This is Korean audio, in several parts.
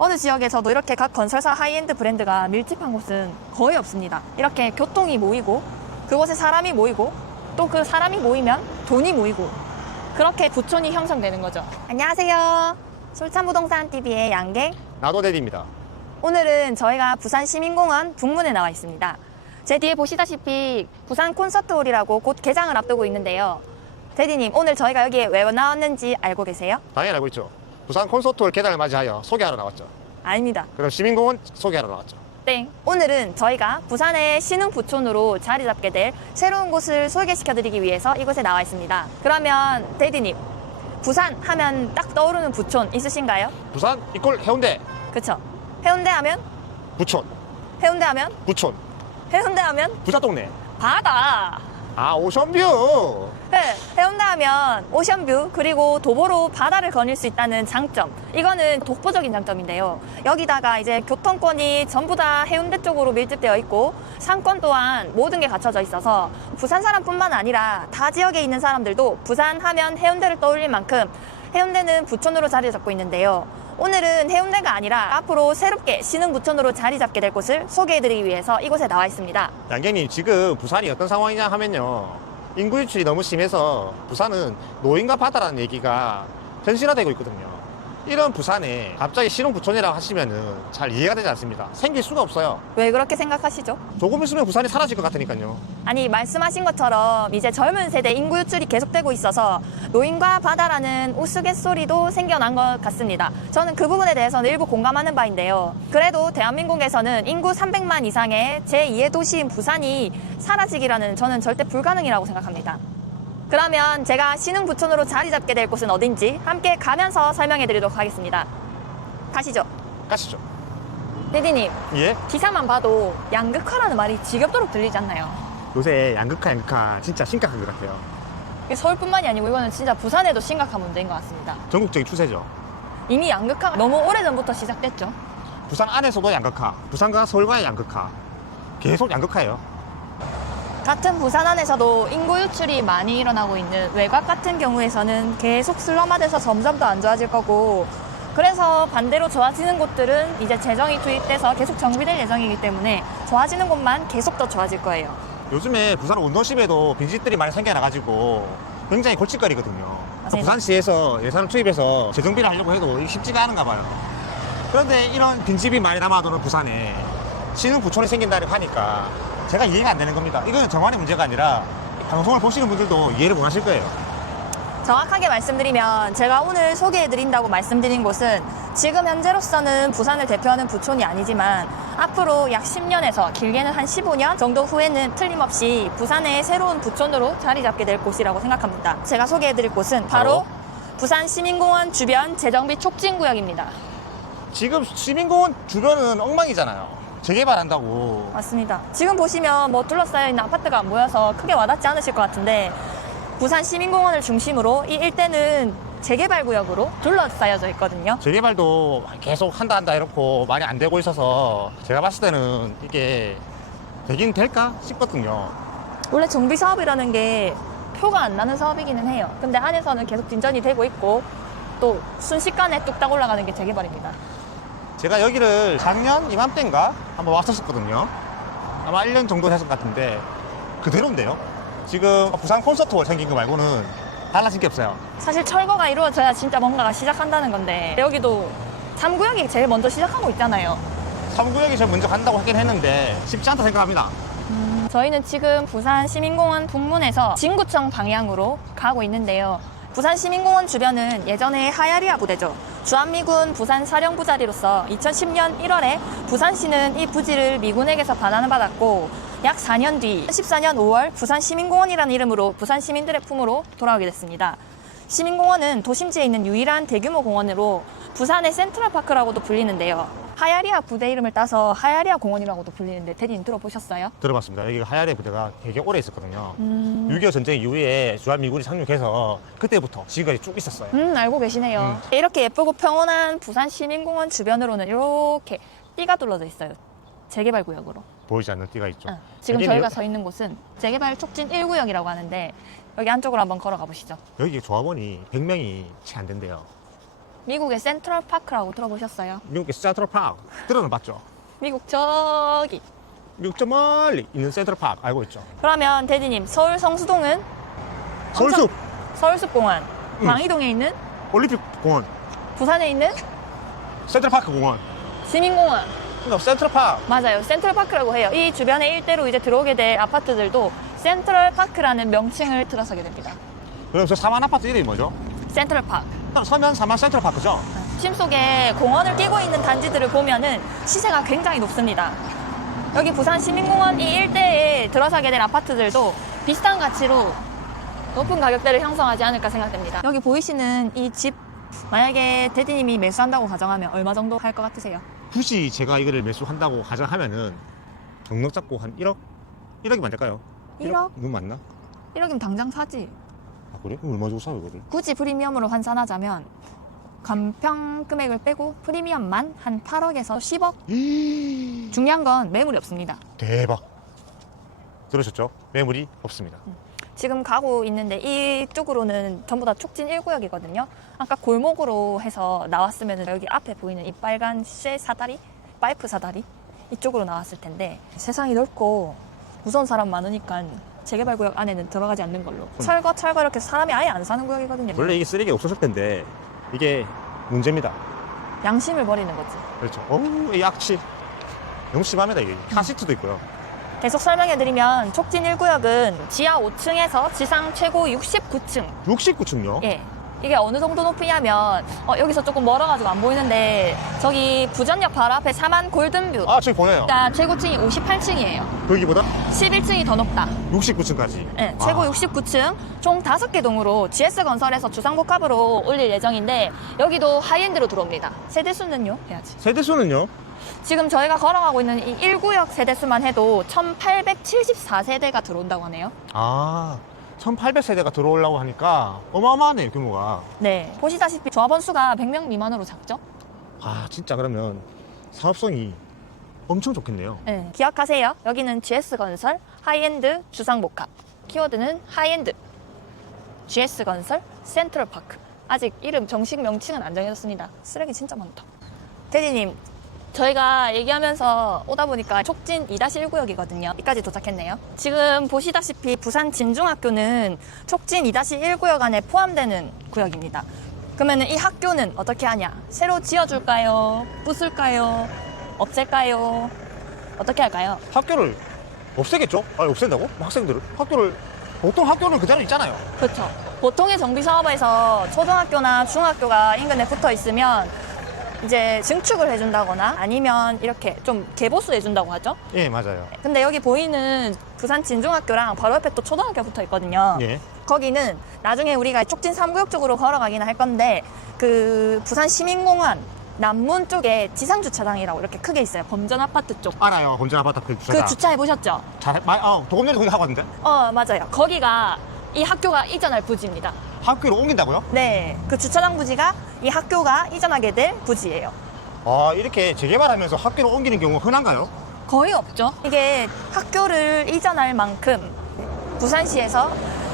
어느 지역에서도 이렇게 각 건설사 하이엔드 브랜드가 밀집한 곳은 거의 없습니다. 이렇게 교통이 모이고 그곳에 사람이 모이고 또 그 사람이 모이면 돈이 모이고 그렇게 부촌이 형성되는 거죠. 안녕하세요. 솔찬부동산 TV의 양갱. 나도 대디입니다. 오늘은 저희가 부산 시민공원 북문에 나와 있습니다. 제 뒤에 보시다시피 부산 콘서트홀이라고 곧 개장을 앞두고 있는데요. 대디님, 오늘 저희가 여기에 왜 나왔는지 알고 계세요? 당연히 알고 있죠. 부산 콘서트홀 개장을 맞이하여 소개하러 나왔죠. 아닙니다. 그럼 시민공원 소개하러 나왔죠. 땡. 오늘은 저희가 부산의 신흥 부촌으로 자리 잡게 될 새로운 곳을 소개시켜드리기 위해서 이곳에 나와 있습니다. 그러면 대디님, 부산 하면 딱 떠오르는 부촌 있으신가요? 부산 이꼴 해운대 그쵸? 해운대 하면? 부촌 해운대 하면? 부촌 해운대 하면? 부자 동네. 바다! 아 오션뷰. 네, 해운대 하면 오션뷰 그리고 도보로 바다를 거닐 수 있다는 장점. 이거는 독보적인 장점인데요. 여기다가 이제 교통권이 전부 다 해운대 쪽으로 밀집되어 있고 상권 또한 모든 게 갖춰져 있어서 부산 사람뿐만 아니라 타 지역에 있는 사람들도 부산 하면 해운대를 떠올릴 만큼 해운대는 부촌으로 자리 잡고 있는데요 오늘은 해운대가 아니라 앞으로 새롭게 신흥 부촌으로 자리 잡게 될 곳을 소개해드리기 위해서 이곳에 나와 있습니다 양갱님 지금 부산이 어떤 상황이냐 하면요. 인구 유출이 너무 심해서 부산은 노인과 바다라는 얘기가 현실화되고 있거든요. 이런 부산에 갑자기 신흥 부촌이라고 하시면은 잘 이해가 되지 않습니다. 생길 수가 없어요. 왜 그렇게 생각하시죠? 조금 있으면 부산이 사라질 것 같으니까요. 아니 말씀하신 것처럼 이제 젊은 세대 인구 유출이 계속되고 있어서 노인과 바다라는 우스갯소리도 생겨난 것 같습니다. 저는 그 부분에 대해서는 일부 공감하는 바인데요. 그래도 대한민국에서는 인구 300만 이상의 제2의 도시인 부산이 사라지기라는 저는 절대 불가능이라고 생각합니다. 그러면 제가 신흥 부촌으로 자리 잡게 될 곳은 어딘지 함께 가면서 설명해 드리도록 하겠습니다. 가시죠. 가시죠. 대디님, 예? 기사만 봐도 양극화라는 말이 지겹도록 들리지 않나요? 요새 양극화 양극화 진짜 심각한 것 같아요. 이게 서울뿐만이 아니고 이거는 진짜 부산에도 심각한 문제인 것 같습니다. 전국적인 추세죠. 이미 양극화가 너무 오래전부터 시작됐죠. 부산 안에서도 양극화, 부산과 서울과의 양극화, 계속 양극화예요. 같은 부산 안에서도 인구 유출이 많이 일어나고 있는 외곽 같은 경우에서는 계속 슬럼화돼서 점점 더 안 좋아질 거고 그래서 반대로 좋아지는 곳들은 이제 재정이 투입돼서 계속 정비될 예정이기 때문에 좋아지는 곳만 계속 더 좋아질 거예요. 요즘에 부산 원도심에도 빈집들이 많이 생겨나가지고 굉장히 골칫거리거든요. 맞아요. 부산시에서 예산을 투입해서 재정비를 하려고 해도 쉽지가 않은가 봐요. 그런데 이런 빈집이 많이 남아도는 부산에 신흥 부촌이 생긴다고 하니까 제가 이해가 안 되는 겁니다. 이거는 정환의 문제가 아니라 방송을 보시는 분들도 이해를 못 하실 거예요. 정확하게 말씀드리면 제가 오늘 소개해드린다고 말씀드린 곳은 지금 현재로서는 부산을 대표하는 부촌이 아니지만 앞으로 약 10년에서 길게는 한 15년 정도 후에는 틀림없이 부산의 새로운 부촌으로 자리 잡게 될 곳이라고 생각합니다. 제가 소개해드릴 곳은 바로 바로? 부산 시민공원 주변 재정비 촉진 구역입니다. 지금 시민공원 주변은 엉망이잖아요. 재개발한다고. 맞습니다. 지금 보시면 뭐 둘러싸여 있는 아파트가 안 보여서 크게 와닿지 않으실 것 같은데 부산 시민공원을 중심으로 이 일대는 재개발 구역으로 둘러싸여져 있거든요. 재개발도 계속 한다 한다 이렇고 많이 안 되고 있어서 제가 봤을 때는 이게 되긴 될까 싶거든요. 원래 정비 사업이라는 게 표가 안 나는 사업이기는 해요. 근데 안에서는 계속 진전이 되고 있고 또 순식간에 뚝딱 올라가는 게 재개발입니다. 제가 여기를 작년 이맘때인가 한번 왔었었거든요. 아마 1년 정도 됐을 것 같은데 그대로인데요. 지금 부산 콘서트홀 생긴 거 말고는 달라진 게 없어요. 사실 철거가 이루어져야 진짜 뭔가가 시작한다는 건데 여기도 3구역이 제일 먼저 시작하고 있잖아요. 3구역이 제일 먼저 간다고 하긴 했는데 쉽지 않다 생각합니다. 저희는 지금 부산 시민공원 북문에서 진구청 방향으로 가고 있는데요. 부산 시민공원 주변은 예전에 하야리아 부대죠. 주한미군 부산 사령부 자리로서 2010년 1월에 부산시는 이 부지를 미군에게서 반환을 받았고 약 4년 뒤 14년 5월 부산 시민공원이라는 이름으로 부산 시민들의 품으로 돌아오게 됐습니다. 시민공원은 도심지에 있는 유일한 대규모 공원으로 부산의 센트럴파크라고도 불리는데요. 하야리아 부대 이름을 따서 하야리아 공원이라고도 불리는데 대리님 들어보셨어요? 들어봤습니다. 여기 하야레 부대가 되게 오래 있었거든요. 음, 6.25 전쟁 이후에 주한미군이 상륙해서 그때부터 지금까지 쭉 있었어요. 음, 알고 계시네요. 이렇게 예쁘고 평온한 부산 시민공원 주변으로는 이렇게 띠가 둘러져 있어요. 재개발 구역으로. 보이지 않는 띠가 있죠. 응. 지금 여기는 저희가 여- 서 있는 곳은 재개발 촉진 1구역이라고 하는데 여기 안쪽으로 한번 걸어가 보시죠. 여기 조합원이 100명이 채 안 된대요. 미국의 센트럴 파크라고 들어보셨어요? 미국의 센트럴 파크 들어는 봤죠. 미국 저기. 미국 저 멀리 있는 센트럴 파크 알고 있죠. 그러면 대디님 서울 성수동은 서울숲 서울숲공원, 응. 광희동에 있는 올림픽 공원, 부산에 있는 센트럴 파크 공원, 시민공원. 그러니까 센트럴 파크 맞아요. 센트럴 파크라고 해요. 이 주변의 일대로 이제 들어오게 될 아파트들도 센트럴 파크라는 명칭을 들어서게 됩니다. 그럼 저 사만 아파트 이름이 뭐죠? 센트럴 파크. 서면 사만 센트럴파크죠? 심 속에 공원을 끼고 있는 단지들을 보면은 시세가 굉장히 높습니다. 여기 부산 시민공원 이 일대에 들어서게 된 아파트들도 비슷한 가치로 높은 가격대를 형성하지 않을까 생각됩니다. 여기 보이시는 이 집 만약에 대디님이 매수한다고 가정하면 얼마 정도 할 것 같으세요? 굳이 제가 이거를 매수한다고 가정하면은 경력 잡고 한 1억? 1억이면 안 될까요? 1억? 이건 맞나? 1억이면 당장 사지. 아 그래? 그럼 얼마 주고 사요 이거를? 굳이 프리미엄으로 환산하자면 간평 금액을 빼고 프리미엄만 한 8억에서 10억? 중요한 건 매물이 없습니다. 대박 들으셨죠? 매물이 없습니다 지금 가고 있는데 이쪽으로는 전부 다 촉진 1구역이거든요. 아까 골목으로 해서 나왔으면 여기 앞에 보이는 이 빨간 쇠 사다리, 파이프 사다리 이쪽으로 나왔을 텐데 세상이 넓고 무서운 사람 많으니까 재개발 구역 안에는 들어가지 않는 걸로. 철거 철거 이렇게 사람이 아예 안 사는 구역이거든요. 원래 이게 쓰레기 없었을 텐데 이게 문제입니다 양심을 버리는 거지. 그렇죠 어우 이 악취 너무 심합니다 이게 카시트도 있고요 계속 설명해드리면 촉진 1구역은 지하 5층에서 지상 최고 69층 69층요? 예. 이게 어느 정도 높이냐면 어, 여기서 조금 멀어가지고 안 보이는데 저기 부전역 바로 앞에 사만 골든뷰. 아 저기 보여요. 일단 최고층이 58층이에요. 거기보다? 11층이 더 높다. 69층까지. 예, 최고 69층. 총 5개 동으로 GS건설에서 주상복합으로 올릴 예정인데 여기도 하이엔드로 들어옵니다. 세대수는요? 해야지. 세대수는요? 지금 저희가 걸어가고 있는 이 1구역 세대수만 해도 1874세대가 들어온다고 하네요. 아 1800세대가 들어오려고 하니까 어마어마하네요 규모가 네 보시다시피 조합원 수가 100명 미만으로 작죠? 아 진짜 그러면 사업성이 엄청 좋겠네요 네, 기억하세요. 여기는 GS건설 하이엔드 주상복합. 키워드는 하이엔드. GS건설 센트럴파크. 아직 이름 정식 명칭은 안 정해졌습니다. 쓰레기 진짜 많다. 대리님, 저희가 얘기하면서 오다 보니까 촉진 2-1구역이거든요. 여기까지 도착했네요. 지금 보시다시피 부산 진중학교는 촉진 2-1구역 안에 포함되는 구역입니다. 그러면 이 학교는 어떻게 하냐? 새로 지어줄까요? 부술까요? 없앨까요? 어떻게 할까요? 학교를 없애겠죠? 아 없앤다고? 학생들을? 학교를 보통 학교는 그대로 있잖아요 그렇죠. 보통의 정비 사업에서 초등학교나 중학교가 인근에 붙어 있으면 이제 증축을 해준다거나 아니면 이렇게 좀 개보수 해준다고 하죠. 예 맞아요 근데 여기 보이는 부산 진중학교랑 바로 옆에 또 초등학교 붙어 있거든요. 예 거기는 나중에 우리가 촉진 3구역 쪽으로 걸어가긴 할 건데 그 부산 시민공원 남문 쪽에 지상 주차장이라고 이렇게 크게 있어요. 범전 아파트 쪽. 알아요 범전 아파트 그그 주차장 주차해 보셨죠? 잘, 마, 어, 도금년에 거기 하거든요 어, 맞아요. 거기가 이 학교가 이전할 부지입니다. 학교로 옮긴다고요? 네, 그 주차장 부지가 이 학교가 이전하게 될 부지예요. 아 이렇게 재개발하면서 학교로 옮기는 경우가 흔한가요? 거의 없죠. 이게 학교를 이전할 만큼 부산시에서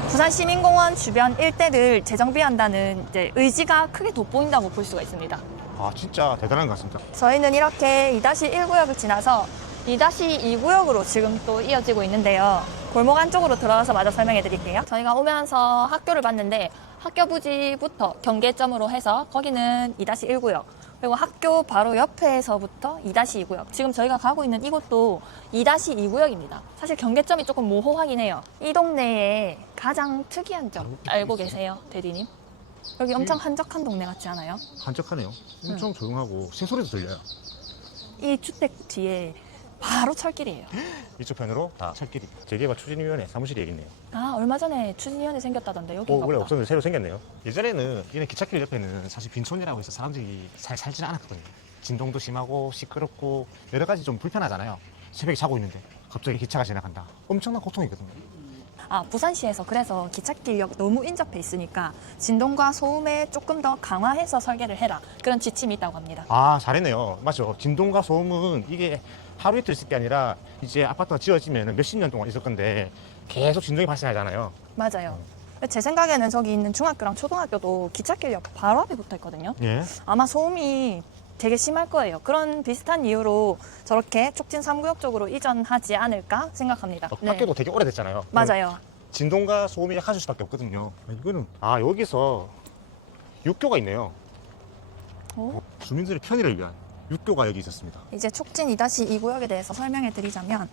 부산 시민공원 주변 일대를 재정비한다는 이제 의지가 크게 돋보인다고 볼 수가 있습니다. 아 진짜 대단한 것 같습니다 저희는 이렇게 2-1구역을 지나서 2-2구역으로 지금 또 이어지고 있는데요. 골목 안쪽으로 들어가서 마저 설명해 드릴게요. 저희가 오면서 학교를 봤는데 학교 부지부터 경계점으로 해서 거기는 2-1구역. 그리고 학교 바로 옆에서부터 2-2구역. 지금 저희가 가고 있는 이곳도 2-2구역입니다. 사실 경계점이 조금 모호하긴 해요. 이 동네에 가장 특이한 점 알고 계세요, 대리님? 여기 엄청 한적한 동네 같지 않아요? 한적하네요 엄청 조용하고 새소리도 들려요 이 주택 뒤에 바로 철길이에요. 이쪽 편으로? 다 철길이. 재개발 추진위원회 사무실이 여기 있네요. 아 얼마 전에 추진위원회 생겼다던데 여기 어, 원래 없었는데 새로 생겼네요. 예전에는 이런 기찻길 옆에는 사실 빈촌이라고 해서 사람들이 잘 살지는 않았거든요. 진동도 심하고 시끄럽고 여러 가지 좀 불편하잖아요. 새벽에 자고 있는데 갑자기 기차가 지나간다. 엄청난 고통이거든요. 아 부산시에서 그래서 기찻길역 너무 인접해 있으니까 진동과 소음에 조금 더 강화해서 설계를 해라. 그런 지침이 있다고 합니다. 아 잘했네요. 맞죠? 진동과 소음은 이게 하루 이틀 있을 게 아니라 이제 아파트가 지어지면 몇십 년 동안 있을 건데 계속 진동이 발생하잖아요 맞아요. 제 생각에는 저기 있는 중학교랑 초등학교도 기찻길역 바로 앞에 붙어 있거든요. 예. 아마 소음이 되게 심할 거예요. 그런 비슷한 이유로 저렇게 촉진 3구역 쪽으로 이전하지 않을까 생각합니다. 네. 학교도 되게 오래됐잖아요. 맞아요. 진동과 소음이 약해질 수밖에 없거든요. 이거는 아 여기서 육교가 있네요. 어? 주민들의 편의를 위한 육교가 여기 있었습니다. 이제 촉진 2-2 구역에 대해서 설명해 드리자면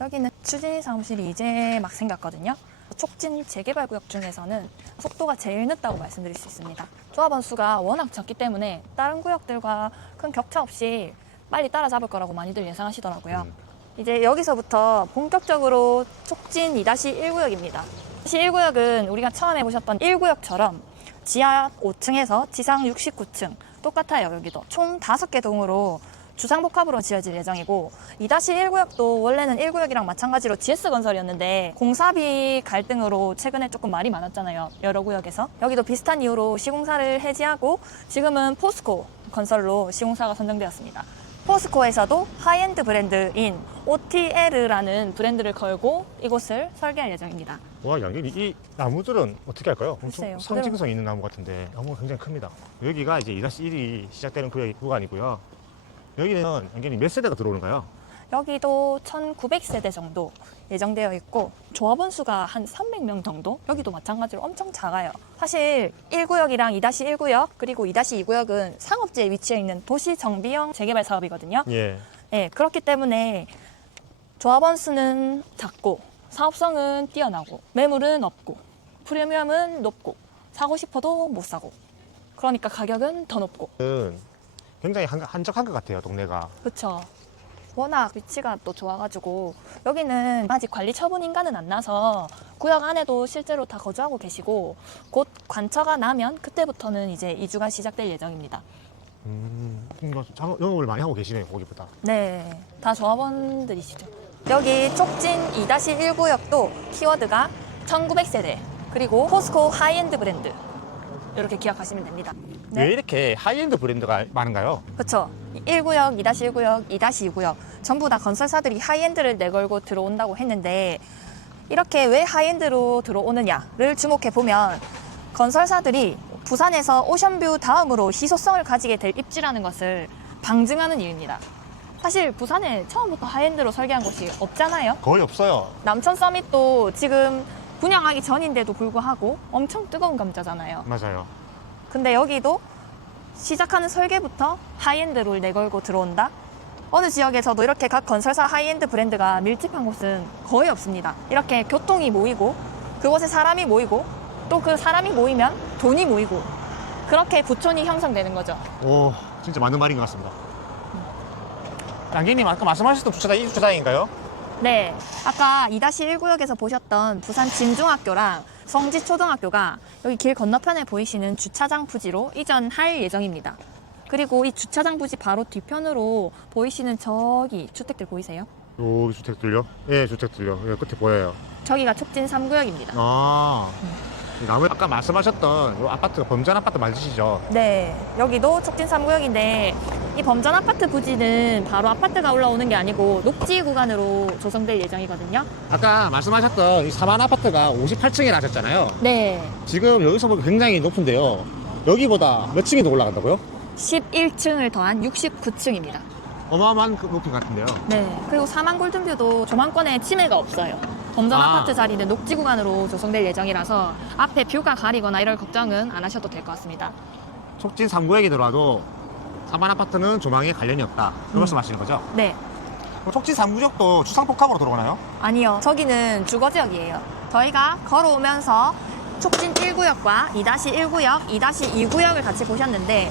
여기는 추진위 사무실이 이제 막 생겼거든요. 촉진 재개발 구역 중에서는 속도가 제일 늦다고 말씀드릴 수 있습니다. 조합원 수가 워낙 적기 때문에 다른 구역들과 큰 격차 없이 빨리 따라잡을 거라고 많이들 예상하시더라고요. 음. 이제 여기서부터 본격적으로 촉진 2-1구역입니다. 1구역은 우리가 처음에 보셨던 1구역처럼 지하 5층에서 지상 69층 똑같아요 여기도. 총 5개 동으로 주상복합으로 지어질 예정이고 2-1구역도 원래는 1구역이랑 마찬가지로 GS건설이었는데 공사비 갈등으로 최근에 조금 말이 많았잖아요 여러 구역에서. 여기도 비슷한 이유로 시공사를 해지하고 지금은 포스코 건설로 시공사가 선정되었습니다 포스코에서도 하이엔드 브랜드인 OTL이라는 브랜드를 걸고 이곳을 설계할 예정입니다. 와 양갱이 이 나무들은 어떻게 할까요? 글쎄요. 엄청 상징성 있는 나무 같은데 나무가 굉장히 큽니다. 여기가 이제 2-1이 시작되는 구역, 구간이고요. 여기는 양갱이 몇 세대가 들어오는가요? 여기도 1900세대 정도 예정되어 있고 조합원 수가 한 300명 정도? 여기도 마찬가지로 엄청 작아요. 사실 1구역이랑 2-1구역 그리고 2-2구역은 상업지에 위치해 있는 도시 정비형 재개발 사업이거든요. 예. 네, 그렇기 때문에 조합원 수는 작고 사업성은 뛰어나고 매물은 없고 프리미엄은 높고 사고 싶어도 못 사고 그러니까 가격은 더 높고 은 굉장히 한, 한적한 것 같아요, 동네가. 그렇죠. 워낙 위치가 또 좋아가지고 여기는 아직 관리 처분 인가는 안 나서 구역 안에도 실제로 다 거주하고 계시고 곧 관처가 나면 그때부터는 이제 이주가 시작될 예정입니다. 음, 작업- 영업을 많이 하고 계시네요, 거기보다. 네, 다 조합원들이시죠. 여기 촉진 2-1 구역도 키워드가 1900세대 그리고 포스코 하이엔드 브랜드 이렇게 기억하시면 됩니다. 왜 이렇게 하이엔드 브랜드가 많은가요? 그렇죠. 1구역, 2-1구역, 2-2구역 전부 다 건설사들이 하이엔드를 내걸고 들어온다고 했는데 이렇게 왜 하이엔드로 들어오느냐를 주목해 보면 건설사들이 부산에서 오션뷰 다음으로 희소성을 가지게 될 입지라는 것을 방증하는 이유입니다. 사실 부산에 처음부터 하이엔드로 설계한 곳이 없잖아요. 거의 없어요. 남천 서밋도 지금 분양하기 전인데도 불구하고 엄청 뜨거운 감자잖아요. 맞아요. 근데 여기도 시작하는 설계부터 하이엔드를 내걸고 들어온다? 어느 지역에서도 이렇게 각 건설사 하이엔드 브랜드가 밀집한 곳은 거의 없습니다. 이렇게 교통이 모이고 그곳에 사람이 모이고 또 그 사람이 모이면 돈이 모이고 그렇게 부촌이 형성되는 거죠. 오, 진짜 맞는 말인 것 같습니다. 양갱님 아까 말씀하셨던 주차장 이 주차장인가요? 네. 아까 2-1구역에서 보셨던 부산 진중학교랑 성지초등학교가 여기 길 건너편에 보이시는 주차장 부지로 이전할 예정입니다. 그리고 이 주차장 부지 바로 뒤편으로 보이시는 저기 주택들 보이세요? 여기 주택들요? 예, 주택들요. 예, 끝에 보여요. 저기가 촉진 3구역입니다. 아, 이 나무 아까 말씀하셨던 이 아파트가 범전 아파트 맞으시죠? 네, 여기도 촉진 3구역인데 이 범전 아파트 부지는 바로 아파트가 올라오는 게 아니고 녹지 구간으로 조성될 예정이거든요. 아까 말씀하셨던 이 사만 아파트가 58층에 나셨잖아요. 네, 지금 여기서 보기 굉장히 높은데요. 여기보다 몇 층이 더 올라간다고요? 11층을 더한 69층입니다. 어마어마한 그 높이 같은데요. 네, 그리고 사만 골든뷰도 조망권에 침해가 없어요. 범전 아. 아. 파트 자리는 녹지 구간으로 조성될 예정이라서 앞에 뷰가 가리거나 이럴 걱정은 안 하셔도 될 것 같습니다. 촉진 3구역에 들어와도 사만 아파트는 조망에 관련이 없다. 그 음. 말씀하시는 거죠? 네, 그럼 촉진 3구역도 주상복합으로 들어가나요? 아니요. 저기는 주거지역이에요. 저희가 걸어오면서 촉진 1구역과 2-1구역, 2-2구역을 같이 보셨는데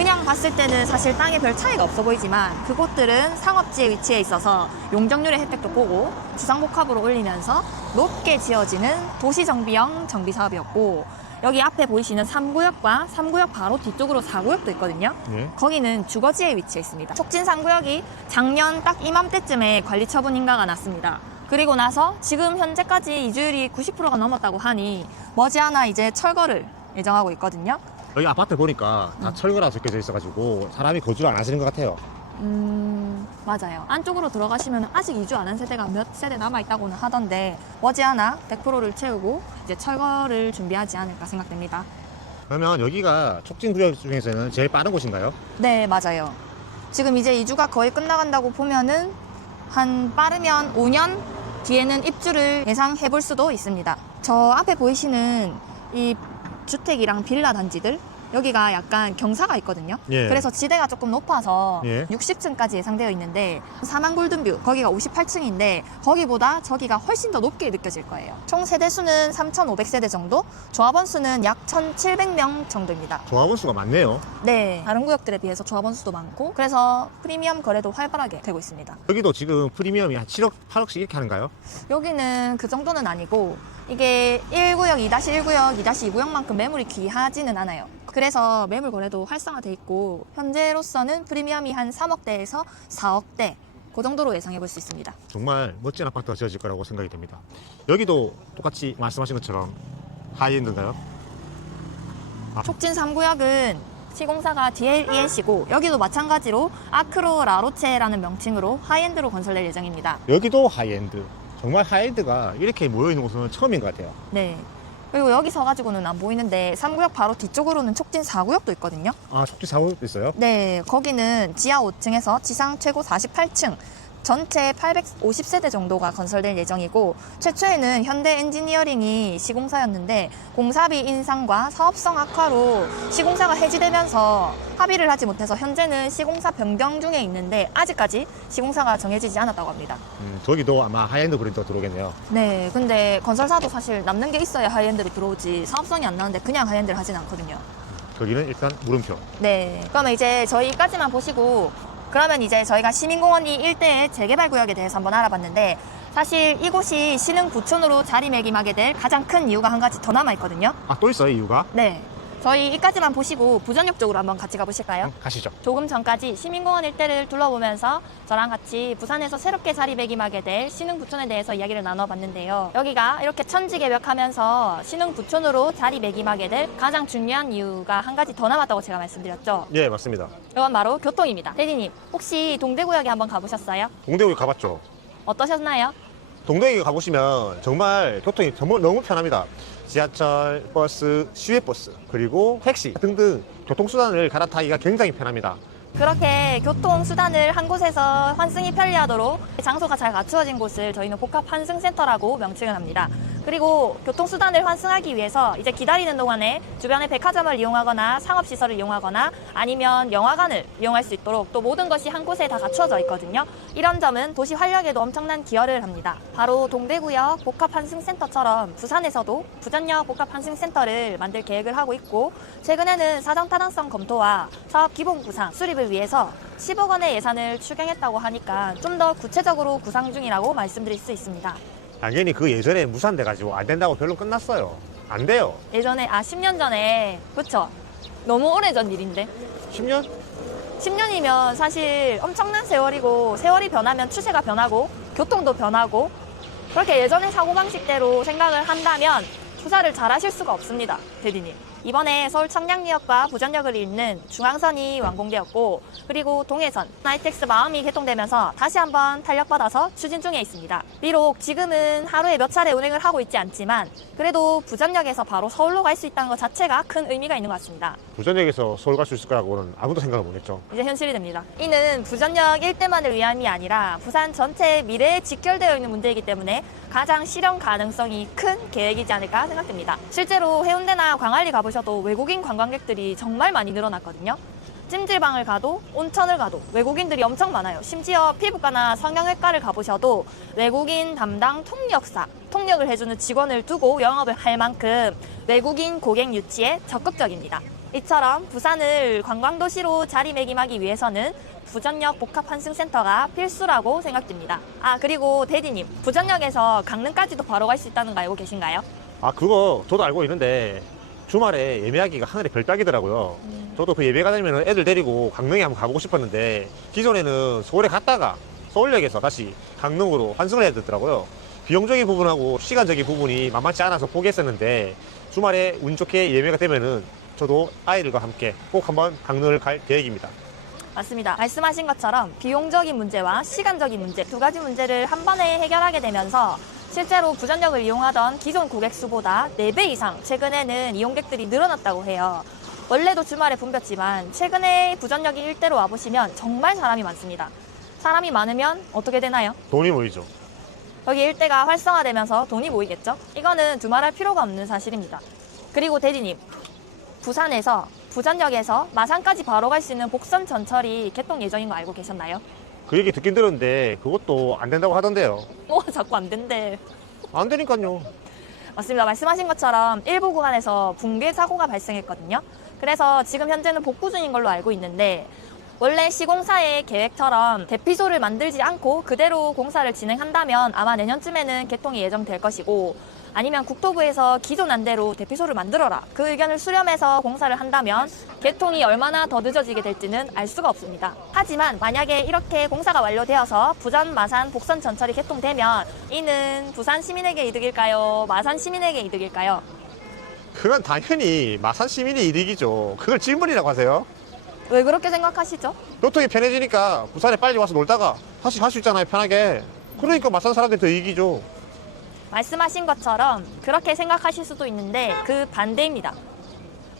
그냥 봤을 때는 사실 땅에 별 차이가 없어 보이지만 그곳들은 상업지에 위치해 있어서 용적률의 혜택도 보고 주상복합으로 올리면서 높게 지어지는 도시정비형 정비 사업이었고 여기 앞에 보이시는 3구역과 3구역 바로 뒤쪽으로 4구역도 있거든요. 네. 거기는 주거지에 위치해 있습니다. 촉진 3구역이 작년 딱 이맘때쯤에 관리 처분 인가가 났습니다. 그리고 나서 지금 현재까지 이주율이 90%가 넘었다고 하니 머지않아 이제 철거를 예정하고 있거든요. 여기 아파트 보니까 다 음. 철거라 적혀져 있어가지고 사람이 거주를 안 하시는 것 같아요. 음, 맞아요. 안쪽으로 들어가시면 아직 이주 안 한 세대가 몇 세대 남아있다고는 하던데, 머지않아 100%를 채우고 이제 철거를 준비하지 않을까 생각됩니다. 그러면 여기가 촉진 구역 중에서는 제일 빠른 곳인가요? 네, 맞아요. 지금 이제 이주가 거의 끝나간다고 보면은 한 빠르면 5년 뒤에는 입주를 예상해 볼 수도 있습니다. 저 앞에 보이시는 이 주택이랑 빌라 단지들 여기가 약간 경사가 있거든요. 예. 그래서 지대가 조금 높아서 예. 60층까지 예상되어 있는데 사만 골든뷰 거기가 58층인데 거기보다 저기가 훨씬 더 높게 느껴질 거예요. 총 세대 수는 3,500세대 정도, 조합원 수는 약 1,700명 정도입니다. 조합원 수가 많네요. 네, 다른 구역들에 비해서 조합원 수도 많고 그래서 프리미엄 거래도 활발하게 되고 있습니다. 여기도 지금 프리미엄이 한 7억, 8억씩 이렇게 하는가요? 여기는 그 정도는 아니고 이게 1구역, 2-1구역, 2-2구역만큼 매물이 귀하지는 않아요. 그래서 매물 거래도 활성화돼 있고 현재로서는 프리미엄이 한 3억대에서 4억대 그 정도로 예상해 볼 수 있습니다. 정말 멋진 아파트가 지어질 거라고 생각이 됩니다. 여기도 똑같이 말씀하신 것처럼 하이엔드인가요? 촉진 3구역은 시공사가 DLENC고 여기도 마찬가지로 아크로 라로체라는 명칭으로 하이엔드로 건설될 예정입니다. 여기도 하이엔드. 정말 하이엔드가 이렇게 모여있는 곳은 처음인 것 같아요. 네. 그리고 여기 서 가지고는 안 보이는데 3구역 바로 뒤쪽으로는 촉진 4구역도 있거든요. 아, 촉진 사고도 있어요? 네, 거기는 지하 5층에서 지상 최고 48층, 전체 850세대 정도가 건설될 예정이고 최초에는 현대 엔지니어링이 시공사였는데 공사비 인상과 사업성 악화로 시공사가 해지되면서 합의를 하지 못해서 현재는 시공사 변경 중에 있는데 아직까지 시공사가 정해지지 않았다고 합니다. 음, 저기도 아마 하이엔드 브랜드가 들어오겠네요. 네, 근데 건설사도 사실 남는 게 있어야 하이엔드를 들어오지 사업성이 안 나는데 그냥 하이엔드를 하진 않거든요. 거기는 일단 물음표. 네. 그러면 이제 저희까지만 보시고 그러면 이제 저희가 시민공원 이 일대의 재개발 구역에 대해서 한번 알아봤는데 사실 이곳이 신흥 부촌으로 자리매김하게 될 가장 큰 이유가 한 가지 더 남아 있거든요. 아, 또 있어요, 이유가? 네. 저희 이까지만 보시고 부전역 쪽으로 한번 같이 가보실까요? 음, 가시죠. 조금 전까지 시민공원 일대를 둘러보면서 저랑 같이 부산에서 새롭게 자리매김하게 될 신흥부촌에 대해서 이야기를 나눠봤는데요. 여기가 이렇게 천지개벽하면서 신흥부촌으로 자리매김하게 될 가장 중요한 이유가 한 가지 더 남았다고 제가 말씀드렸죠. 예, 맞습니다. 이건 바로 교통입니다. 대리님, 혹시 동대구역에 한번 가보셨어요? 동대구에 가봤죠. 어떠셨나요? 동대구에 가보시면 정말 교통이 정말 너무 편합니다. 지하철, 버스, 시외버스, 그리고 택시 등등 교통수단을 갈아타기가 굉장히 편합니다. 그렇게 교통수단을 한 곳에서 환승이 편리하도록 장소가 잘 갖추어진 곳을 저희는 복합 환승센터라고 명칭을 합니다. 그리고 교통수단을 환승하기 위해서 이제 기다리는 동안에 주변의 백화점을 이용하거나 상업시설을 이용하거나 아니면 영화관을 이용할 수 있도록 또 모든 것이 한 곳에 다 갖추어져 있거든요. 이런 점은 도시 활력에도 엄청난 기여를 합니다. 바로 동대구역 복합환승센터처럼 부산에서도 부전역 복합환승센터를 만들 계획을 하고 있고 최근에는 사정 타당성 검토와 사업 기본 구상 수립을 위해서 10억 원의 예산을 추경했다고 하니까 좀 더 구체적으로 구상 중이라고 말씀드릴 수 있습니다. 당연히 그 예전에 무산돼 가지고 안 된다고 결론 끝났어요. 안 돼요. 예전에 아 10년 전에 그쵸? 너무 오래전 일인데 10년? 10년이면 사실 엄청난 세월이고 세월이 변하면 추세가 변하고 교통도 변하고 그렇게 예전의 사고방식대로 생각을 한다면 투자를 잘 하실 수가 없습니다. 대리님. 이번에 서울 청량리역과 부전역을 잇는 중앙선이 완공되었고 그리고 동해선, 나이텍스 마음이 개통되면서 다시 한번 탄력받아서 추진 중에 있습니다. 비록 지금은 하루에 몇 차례 운행을 하고 있지 않지만 그래도 부전역에서 바로 서울로 갈 수 있다는 것 자체가 큰 의미가 있는 것 같습니다. 부전역에서 서울 갈 수 있을 거라고는 아무도 생각을 못 했죠. 이제 현실이 됩니다. 이는 부전역 일대만을 위함이 아니라 부산 전체의 미래에 직결되어 있는 문제이기 때문에 가장 실현 가능성이 큰 계획이지 않을까 생각됩니다. 실제로 해운대나 광안리 가보 셔도 외국인 관광객들이 정말 많이 늘어났거든요. 찜질방을 가도 온천을 가도 외국인들이 엄청 많아요. 심지어 피부과나 성형외과를 가보셔도 외국인 담당 통역사, 통역을 해주는 직원을 두고 영업을 할 만큼 외국인 고객 유치에 적극적입니다. 이처럼 부산을 관광도시로 자리매김하기 위해서는 부전역 복합환승센터가 필수라고 생각됩니다. 아 그리고 대디님 부전역에서 강릉까지도 바로 갈 수 있다는 거 알고 계신가요? 아, 그거 저도 알고 있는데 주말에 예매하기가 하늘의 별따기더라고요. 저도 그 예매가 되면 애들 데리고 강릉에 한번 가보고 싶었는데 기존에는 서울에 갔다가 서울역에서 다시 강릉으로 환승을 해야 되더라고요. 비용적인 부분하고 시간적인 부분이 만만치 않아서 포기했었는데 주말에 운 좋게 예매가 되면은 저도 아이들과 함께 꼭 한번 강릉을 갈 계획입니다. 맞습니다. 말씀하신 것처럼 비용적인 문제와 시간적인 문제 두 가지 문제를 한 번에 해결하게 되면서 실제로 부전역을 이용하던 기존 고객 수보다 4배 이상 최근에는 이용객들이 늘어났다고 해요. 원래도 주말에 붐볐지만 최근에 부전역이 일대로 와보시면 정말 사람이 많습니다. 사람이 많으면 어떻게 되나요? 돈이 모이죠. 여기 일대가 활성화되면서 돈이 모이겠죠? 이거는 두말할 필요가 없는 사실입니다. 그리고 대리님, 부산에서 부전역에서 마산까지 바로 갈 수 있는 복선 전철이 개통 예정인 거 알고 계셨나요? 그 얘기 듣긴 들었는데 그것도 안 된다고 하던데요. 오, 자꾸 안 된대. 안 되니까요. 맞습니다. 말씀하신 것처럼 일부 구간에서 붕괴 사고가 발생했거든요. 그래서 지금 현재는 복구 중인 걸로 알고 있는데 원래 시공사의 계획처럼 대피소를 만들지 않고 그대로 공사를 진행한다면 아마 내년쯤에는 개통이 예정될 것이고 아니면 국토부에서 기존 안대로 대피소를 만들어라 그 의견을 수렴해서 공사를 한다면 개통이 얼마나 더 늦어지게 될지는 알 수가 없습니다. 하지만 만약에 이렇게 공사가 완료되어서 부산 마산 복선 전철이 개통되면 이는 부산 시민에게 이득일까요? 마산 시민에게 이득일까요? 그건 당연히 마산 시민의 이득이죠. 그걸 질문이라고 하세요? 왜 그렇게 생각하시죠? 교통이 편해지니까 부산에 빨리 와서 놀다가 다시 갈 수 있잖아요, 편하게. 그러니까 마산 사람들이 더 이기죠. 말씀하신 것처럼 그렇게 생각하실 수도 있는데 그 반대입니다.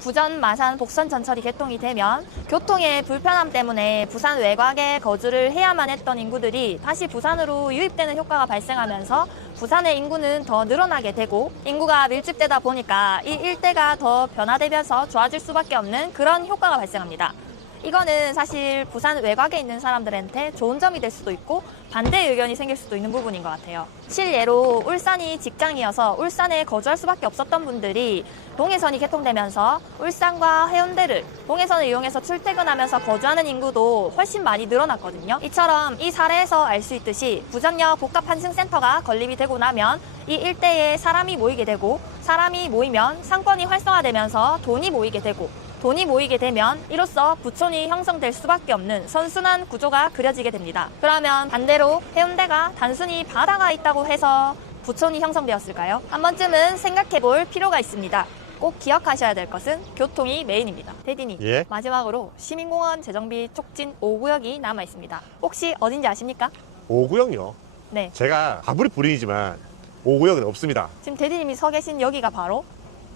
부전, 마산, 복선 전철이 개통이 되면 교통의 불편함 때문에 부산 외곽에 거주를 해야만 했던 인구들이 다시 부산으로 유입되는 효과가 발생하면서 부산의 인구는 더 늘어나게 되고 인구가 밀집되다 보니까 이 일대가 더 변화되면서 좋아질 수밖에 없는 그런 효과가 발생합니다. 이거는 사실 부산 외곽에 있는 사람들한테 좋은 점이 될 수도 있고 반대 의견이 생길 수도 있는 부분인 것 같아요. 실예로 울산이 직장이어서 울산에 거주할 수밖에 없었던 분들이 동해선이 개통되면서 울산과 해운대를 동해선을 이용해서 출퇴근하면서 거주하는 인구도 훨씬 많이 늘어났거든요. 이처럼 이 사례에서 알 수 있듯이 부전역 복합환승센터가 건립이 되고 나면 이 일대에 사람이 모이게 되고 사람이 모이면 상권이 활성화되면서 돈이 모이게 되고 돈이 모이게 되면 이로써 부촌이 형성될 수밖에 없는 선순환 구조가 그려지게 됩니다. 그러면 반대로 해운대가 단순히 바다가 있다고 해서 부촌이 형성되었을까요? 한 번쯤은 생각해 볼 필요가 있습니다. 꼭 기억하셔야 될 것은 교통이 메인입니다. 대디님, 예? 마지막으로 시민공원 재정비 촉진 5구역이 남아 있습니다. 혹시 어딘지 아십니까? 오구역요. 네. 제가 아무리 불인이지만 오구역은 없습니다. 지금 대디님이 서 계신 여기가 바로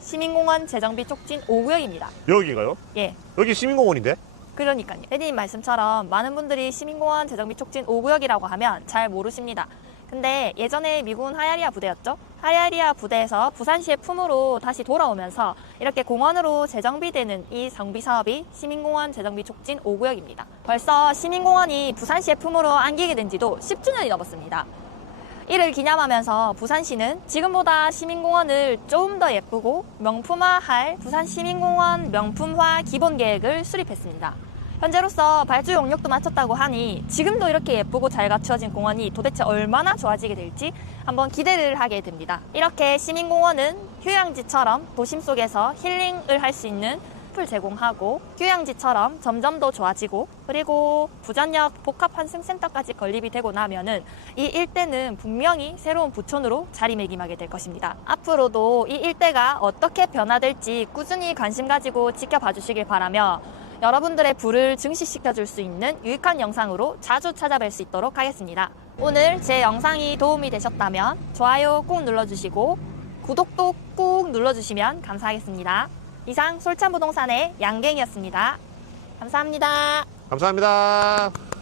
시민공원 재정비 촉진 5구역입니다. 여기가요? 예. 여기 시민공원인데? 그러니까요. 대리님 말씀처럼 많은 분들이 시민공원 재정비 촉진 5구역이라고 하면 잘 모르십니다. 근데 예전에 미군 하야리아 부대였죠? 하야리아 부대에서 부산시의 품으로 다시 돌아오면서 이렇게 공원으로 재정비되는 이 정비 사업이 시민공원 재정비 촉진 5구역입니다. 벌써 시민공원이 부산시의 품으로 안기게 된 지도 10주년이 넘었습니다. 이를 기념하면서 부산시는 지금보다 시민공원을 좀 더 예쁘고 명품화할 부산 시민공원 명품화 기본 계획을 수립했습니다. 현재로서 발주 용역도 마쳤다고 하니 지금도 이렇게 예쁘고 잘 갖추어진 공원이 도대체 얼마나 좋아지게 될지 한번 기대를 하게 됩니다. 이렇게 시민공원은 휴양지처럼 도심 속에서 힐링을 할 수 있는 숲을 제공하고 휴양지처럼 점점 더 좋아지고 그리고 부전역 복합환승센터까지 건립이 되고 나면은 이 일대는 분명히 새로운 부촌으로 자리매김하게 될 것입니다. 앞으로도 이 일대가 어떻게 변화될지 꾸준히 관심 가지고 지켜봐 주시길 바라며 여러분들의 부를 증식시켜 줄 수 있는 유익한 영상으로 자주 찾아뵐 수 있도록 하겠습니다. 오늘 제 영상이 도움이 되셨다면 좋아요 꼭 눌러주시고 구독도 꾹 눌러주시면 감사하겠습니다. 이상 솔찬부동산의 양갱이었습니다. 감사합니다. 감사합니다.